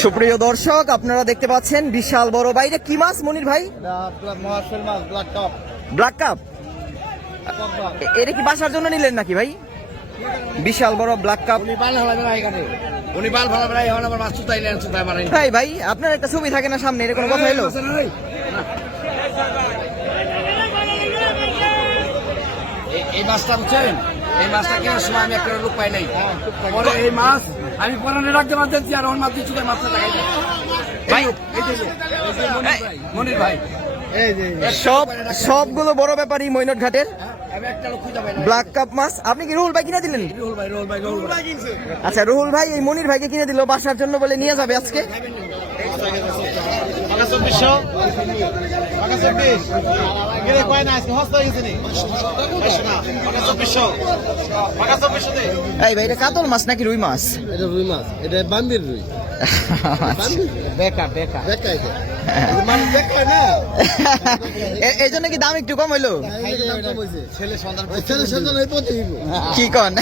সুপ্রিয় দর্শক, আপনারা দেখতে পাচ্ছেন বিশাল বড় বাইরে কি মাছ মনির ভাই? Black cup. এটা কি বাসার জন্য নিলেন নাকি ভাই? বিশাল বড় ব্ল্যাক কাপ। ভাই ভাই আপনার একটা ছবি থাকে না সামনে, এর কোনো কথা এলো? এই মাছটা বুঝছেন, এই মাছটা কেনার সময় আমি একটা লোক পাই নাই। পরে এই মাছ আমি পরানে রাখতে পারতেছি আর ওর মাছ দিচ্ছি মাছটা দেখাই ভাই মনির ভাই সবগুলো বড় ব্যাপারই মৈনট ঘাটের আমি একটা লোক খুঁজে পাই না। ব্ল্যাক কাপ মাছ। আপনি কি রুহুল ভাই কিনে দিলেন? রুহুল ভাই আচ্ছা, রুহুল ভাই এই মনির ভাইকে কিনে দিল বাসার জন্য বলে নিয়ে যাবে আজকে। এই ভাই এটা কাতল মাছ নাকি রুই মাছ? এটা রুই মাছ, এটা বান্দির রুই। এই জন্য কি দাম একটু কম হইলো? কি কন?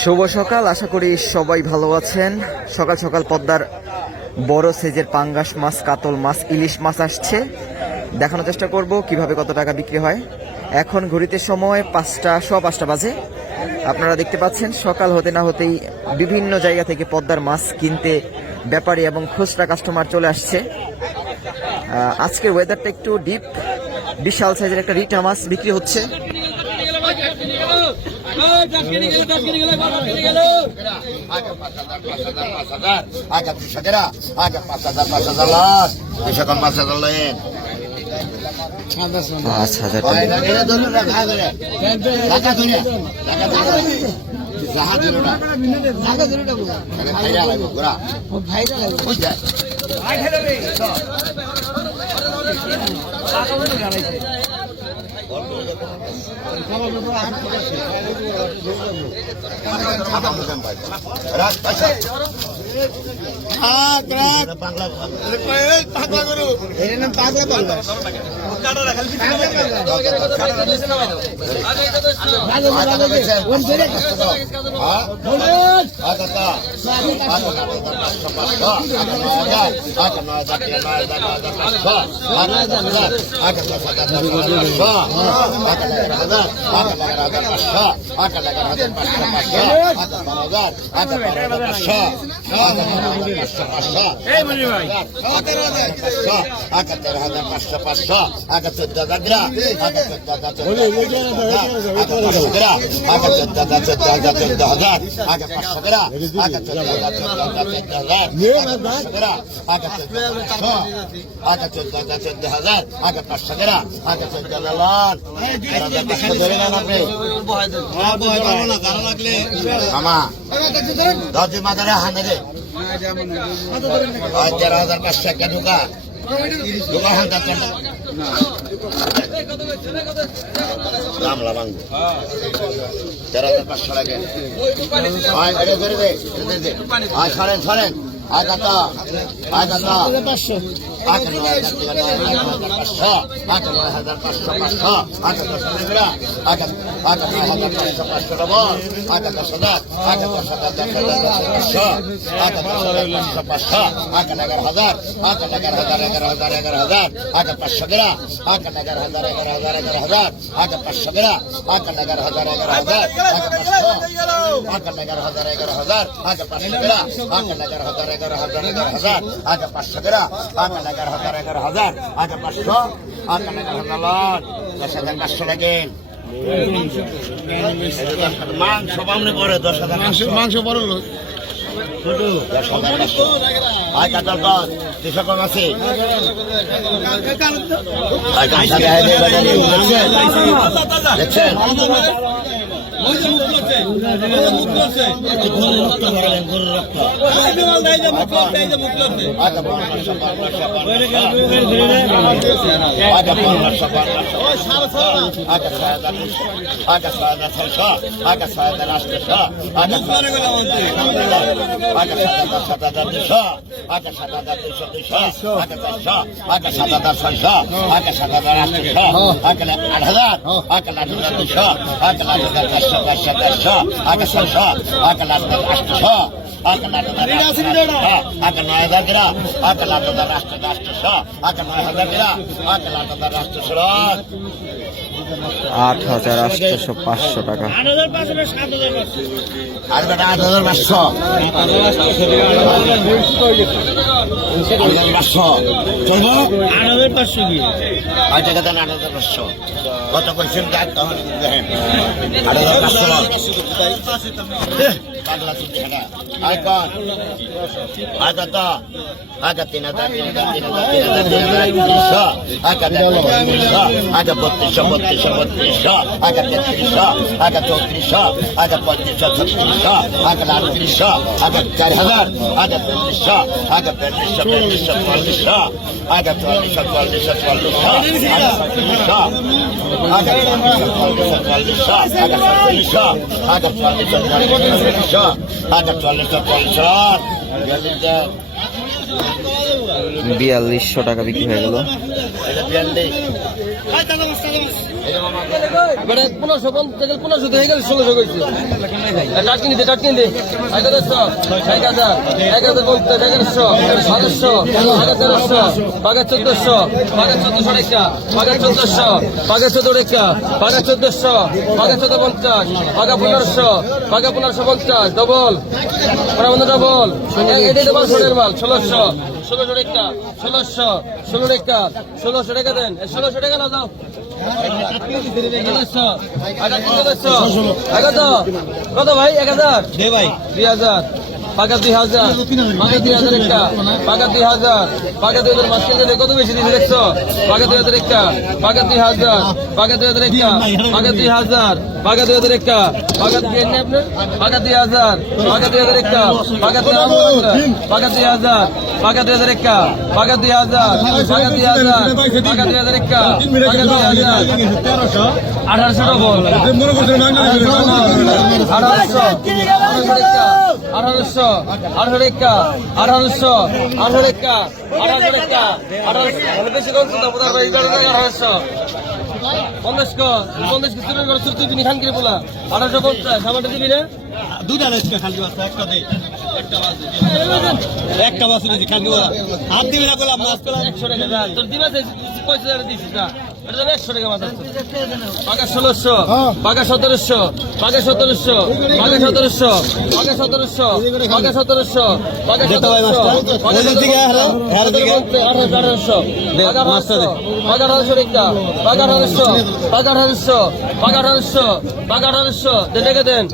শুভ সকাল, আশা করি সবাই ভালো আছেন। সকাল সকাল পদ্মার বড় সাইজের পাঙ্গাস মাছ, কাতল মাছ, ইলিশ মাছ আসছে। দেখানোর চেষ্টা করব কিভাবে কত টাকা বিক্রি হয়। এখন ঘড়িতে সময় 5টা বাজে। আপনারা দেখতে পাচ্ছেন সকাল হতে না হতেই বিভিন্ন জায়গা থেকে পদ্মার মাছ কিনতে ব্যাপারী এবং খুচরা কাস্টমার চলে আসছে। আজকের ওয়েদারটা একটু ডিপ। বিশাল সাইজের একটা রিটা মাছ বিক্রি হচ্ছে। মাংস বড় আয় কাতার কর 300 কম আছে দেখছেন আট হাজার 8,500 টাকা। আর বেটা 8,500 চলবো 8,500 কি? 8,500 কত কইছেন দেখ তখন দেখেন 8,500 পাগলা তুই ছেড়া আয় কর আয় কত আগে 3,000 আগে 32,000 আগে 33,000 আগে 34,000 আগে 35,000 আগে 38,000 আগে 4,000 আগে 33,000 আগে 35,000 আগে 4200 টাকা বিক্রি হয়ে গেল। 1500 হয়ে গেল 1600 কইছে টাটকিনি দে 1150 1000 1150 1100 1200 1300 পাগা 1400 পাগা 1400 টাকা পাগা 1400 পাগা 14 টাকা পাগা 1400 পাগা 1450 পাগা 1500 পাগা 1550 ডবল ডবল এটাই তো 500 এর মাল 1600 টাকা 1600 টাকা 1600 টাকা দেন 1600 টাকা না দাও কত ভাই 1000 ভাই 2000 পাকা 2000 পাকা 2000 একটা পাকা 2000 পাকা 2000 মাঝখানে কত বেশি দিয়েছে দেখছো পাকা 2000 একটা পাকা 2000 পাকা 2000 একটা পাকা 2000 পাকা 2000 একটা পাকা দিয়ে নেই আপনার পাকা 2000 পাকা 2000 একটা পাকা 2000 পাকা 2000 পাকা 2000 একটা পাকা 2000 পাকা 2000 পাকা 2000 একটা পাকা 2000 1800 ডবল 1800 টাকা 1800 টাকা বেশি কম তো বোধ হয় 1800 50 তুই কিনে খান কিনে বলা 1850 সামানটা দিবি না দুইটা লাগবে খালি বাস একটা দে একটা বাস দিছি খালি ওরা হাত দিবি না বলে মাছ কলা 100 টাকা দাম তোর দিবা পয়সা দিছিস না এটা 100 টাকা মাত্র পাকা 1600 পাকা 1700 পাকা 1700 পাকা 1700 পাকা 1700 পাকা 1700 পাকা 1700 পাকা থেকে হার থেকে 1800 পাকা 1800 পাকা 1800 টাকা পাকা 1800 পাকা 1800 পাকা 1800 পাকা 1800 দেন টাকা দেন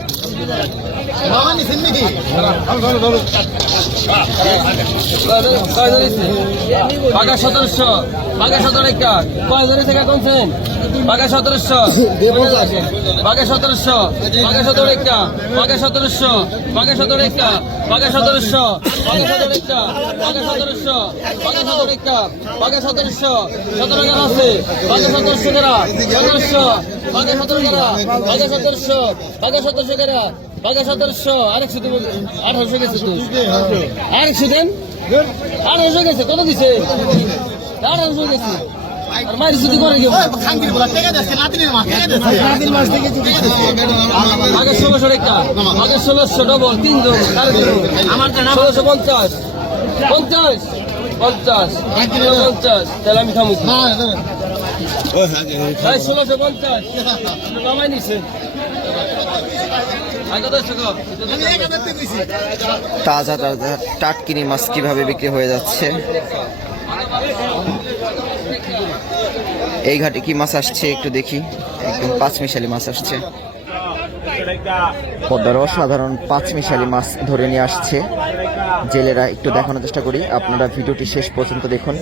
পাকা 1700 পাকা 17 টাকা কয় ধরে টাকা কমছেন পাকা 1700 পাকা 1700 পাকা 17 টাকা পাকা 1700 পাকা 17 টাকা পাকা 1700 পাকা 17 টাকা পাকা 1700 পাকা 17 টাকা পাকা 1700 17 টাকা আছে পাকা 1700 টাকা 1700 পাকা 17 টাকা পাকা 1700 পাকা 1700 টাকা পাকা 1700 আরেকশো দেবো 1800 গেছে তো আরেকশো দেন 1800 গেছে কত দিছে 1800 গেছে আর মারি শুধু করে দেবো আগে 1600 টাকা আগে 1600 ডবল 3 জন 1650 50 তাহলে আমি খামু 1650 কমাই নিছে তাজা তাজা টাটকিনি মাছ কিভাবে বিক্রি হয়ে যাচ্ছে। এই ঘাটে কি মাছ আসছে একটু দেখি, একদম পাঁচমিশালি মাছ আসছে। পদ্মার অসাধারণ পাঁচমিশালি মাছ ধরে নিয়ে আসছে জেলেরা। একটু দেখানোর চেষ্টা করি, আপনারা ভিডিওটি শেষ পর্যন্ত দেখুন।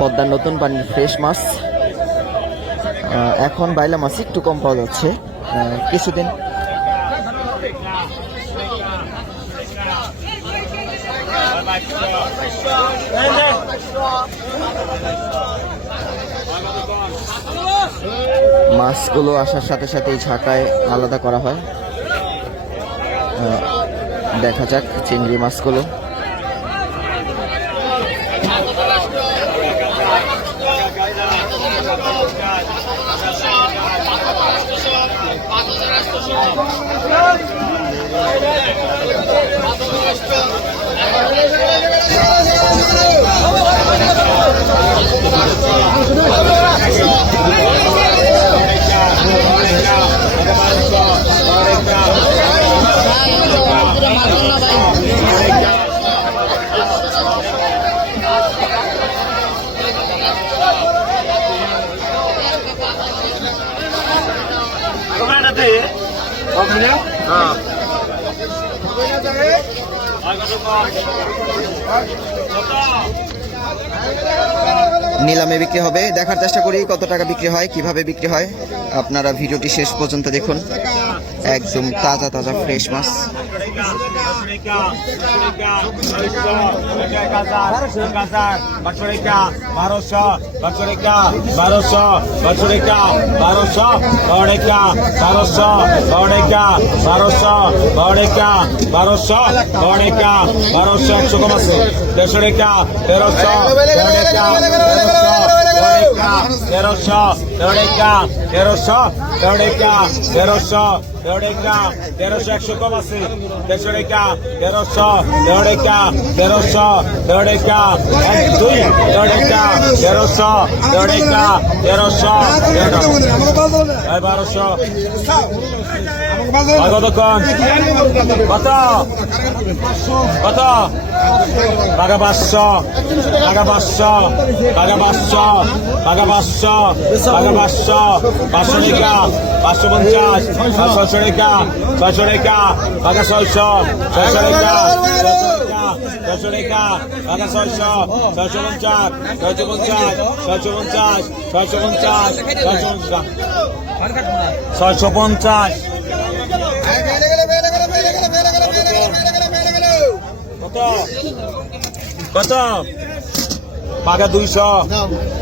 পদ্মার নতুন পানির ফ্রেশ মাছ। এখন বাইলা মাছ একটু কম পাওয়া যাচ্ছে, কিছুদিন মাছগুলো আসার সাথে সাথেই ঝাঁকায় আলাদা করা হয়। দেখা যাক চিংড়ি মাছগুলো। নিলামে বিক্রি হবে, দেখার চেষ্টা করি কত টাকা বিক্রি হয়, কিভাবে বিক্রি হয়। আপনারা ভিডিওটি শেষ পর্যন্ত দেখুন। একদম তাজা তাজা ফ্রেশ মাছ। একশো কম আছে 150 টাকা 1300 টাকা 1300 টাকা 1 2 টাকা 1300 টাকা 1300 1200 কতক্ষণ কত কত টাকা 500 টাকা 500 টাকা 500 টাকা 500 টাকা 500 500 টাকা 550 500 টাকা 600 টাকা টাকা 600 600 টাকা 600 টাকা টাকা 600 650 650 650 650 650 কত টাকা 200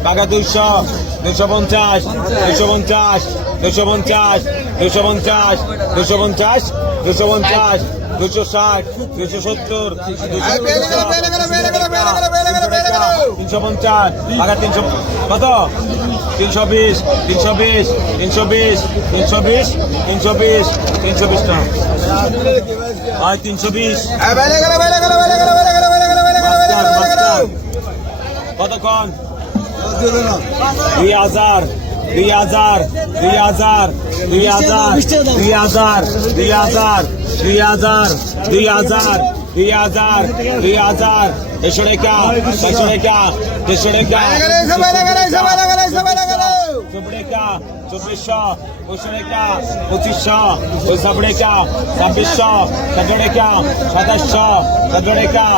টাকা 200 250 250 250 250 250 250 260 270 350 টাকা 300 কত 320 320 320 320 320 320 টাকা 320 কতক্ষণ 2000 2000 2000 2000 2000 2000 2000 2000 2000 2000 100 টাকা 100 টাকা 100 টাকা 2400 2500 2500 টাকা 2600 17 টাকা 2700 17 টাকা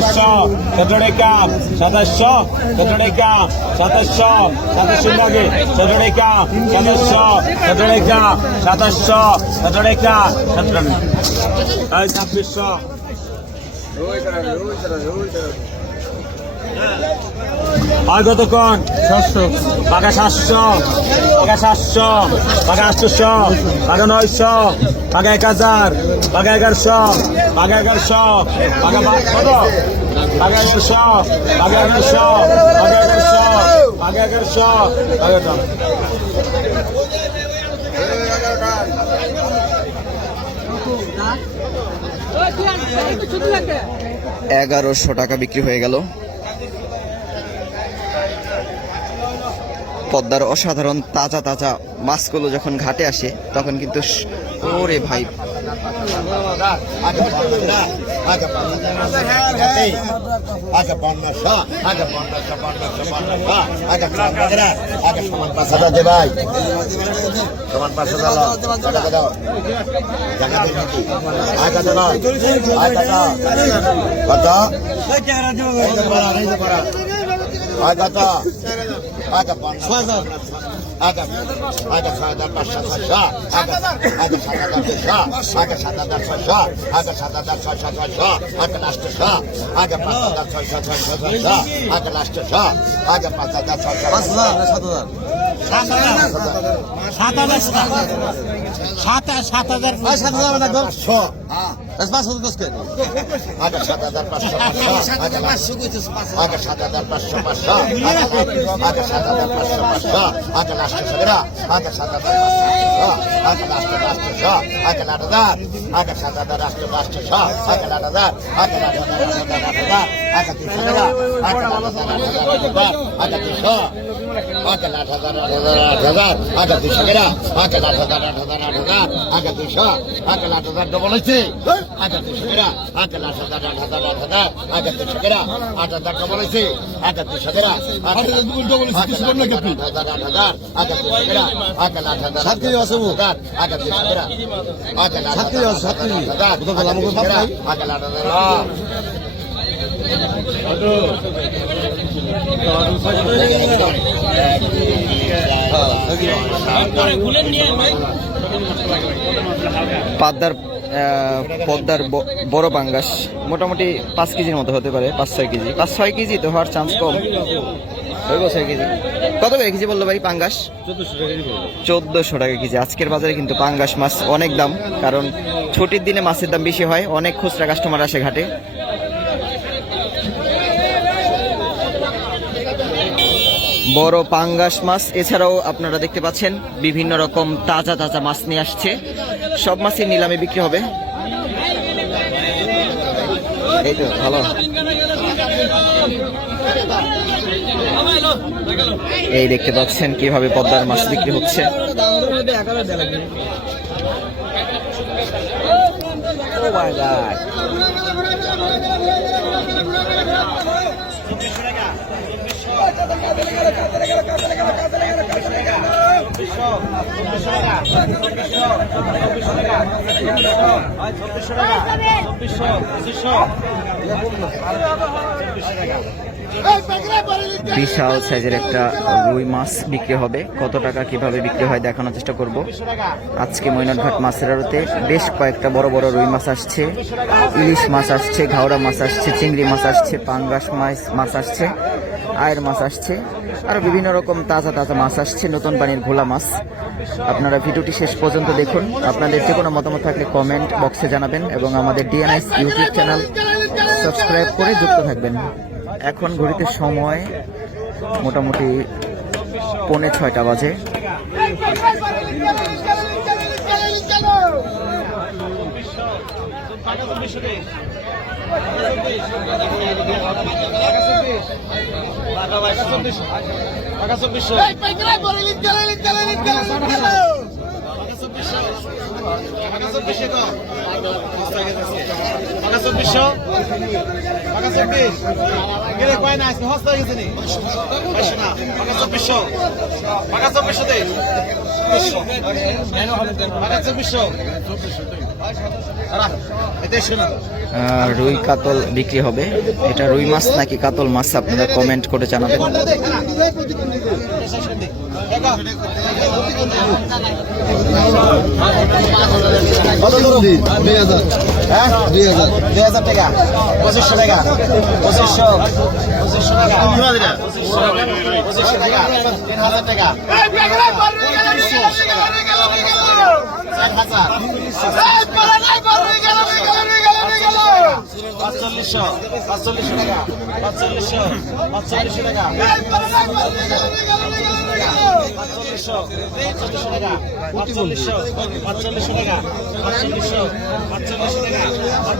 1700 টাকা 2700 17 টাকা 2700 2700 লাগে 17 টাকা 2700 17 টাকা 2700 17 টাকা 17 এই 2600 আর কতক্ষণ 700 টাকা 700 টাকা 700 টাকা 800 টাকা 900 টাকা 1000 টাকা 1100 টাকা 1100 টাকা কত টাকা 1100 টাকা 1100 টাকা 1100 টাকা 1100 টাকা 1100 টাকা বিক্রি হয়ে গেল। পদ্মার অসাধারণ তাজা তাজা মাছগুলো যখন ঘাটে আসে তখন কিন্তু ওরে ভাই ভাই সমান 500 টাকা দাও জায়গা দিন নাকি আয় কত না আয় কত কত আয় কত আগে 5000 আগে 6500 আগে 7000 আগে 7600 আগে 7600 আগে লাস্ট 600 আগে 5600 আগে লাস্ট 600 আগে 5600 ডবল হয়েছে আগে 200 টাকা আগে 8000 আগে 300 টাকা 8000 ডবল হয়েছে আগে 200 টাকা আগে ডবল হয়েছে কিছু কম লাগে আপনি 8000 আগে 200 টাকা আগে 8000 সাত কেজি আছে আগে 200 টাকা আগে 7 কেজি তো বললাম আমাকে বাপ নাই আগে পদ্মার বড় পাঙ্গাস মোটামুটি 5 কেজির মতো হতে পারে, 5-6 কেজি, 5-6 কেজি তো হওয়ার চান্স কম। হইব 6 কেজি। কত করে কেজি বললো ভাই পাঙ্গাস? 1400 টাকা কেজি। আজকের বাজারে কিন্তু পাঙ্গাস মাছ অনেক দাম, কারণ ছুটির দিনে মাছের দাম বেশি হয়, অনেক খুচরা কাস্টমার আসে ঘাটে। বড় পাঙ্গাস মাছ এছাড়াও আপনারা দেখতে পাচ্ছেন বিভিন্ন রকম তাজা তাজা মাছ নিয়ে আসছে, সব মাছই নিলামে বিক্রি হবে। এই তো ভালো, এই দেখতে পাচ্ছেন কিভাবে পদ্মার মাছ বিক্রি হচ্ছে। বিশাল সাইজের একটা রুই মাছ বিক্রি হবে, কত টাকা কিভাবে বিক্রি হয় দেখানোর চেষ্টা করব। আজকে মৈনটঘাট মাছের আড়তে বেশ কয়েকটা বড় বড় রুই মাছ আসছে, ইলিশ মাছ আসছে, ঘাওড়া মাছ আসছে, চিংড়ি মাছ আসছে, পাঙ্গাস মাছ আসছে, আয়ের মাছ আসছে, আর বিভিন্ন রকম তাজা তাজা মাছ আসছে, নতুন পানির ঘোলা মাছ। আপনারা ভিডিওটি শেষ পর্যন্ত দেখুন। আপনাদের যে কোনো মতামত থাকলে কমেন্ট বক্সে জানাবেন এবং আমাদের ডিএনআইস ইউটিউব চ্যানেল সাবস্ক্রাইব করে যুক্ত থাকবেন। এখন ঘড়িতে সময় মোটামুটি 5:45 বাজে। রুই কাতল বিক্রি হবে। এটা রুই মাছ নাকি কাতল মাছ আপনারা কমেন্ট করে জানাবেন। কত করে দিন? 2000 হ্যাঁ 2000 টাকা 2500 টাকা 2500 টাকা 3000 টাকা 3000 টাকা 4500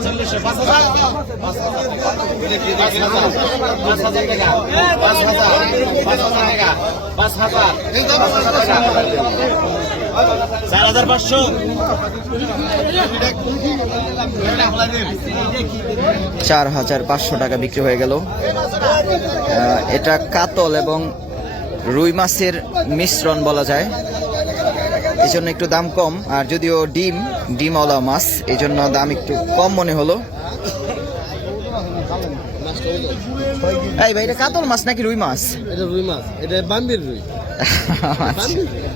$4,500 টাকা বিক্রি হয়ে গেল। এটা কাতল এবং রুই মাছের মিশ্রণ বলা যায়, এই জন্য একটু দাম কম। আর যদিও ডিমওয়ালা মাছ, এই জন্য দাম একটু কম মনে হলো। এই ভাই, এটা কাতল মাছ নাকি রুই মাছ? এটা রুই মাছ, এটা বান্দির রুই।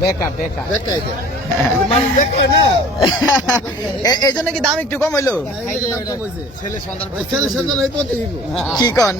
বেকা বেকা বেকা, এটা মাছ বেকা না। এই জন্য কি দাম একটু কম হইলো? ছেলে সন্তান এই পথে কি কন?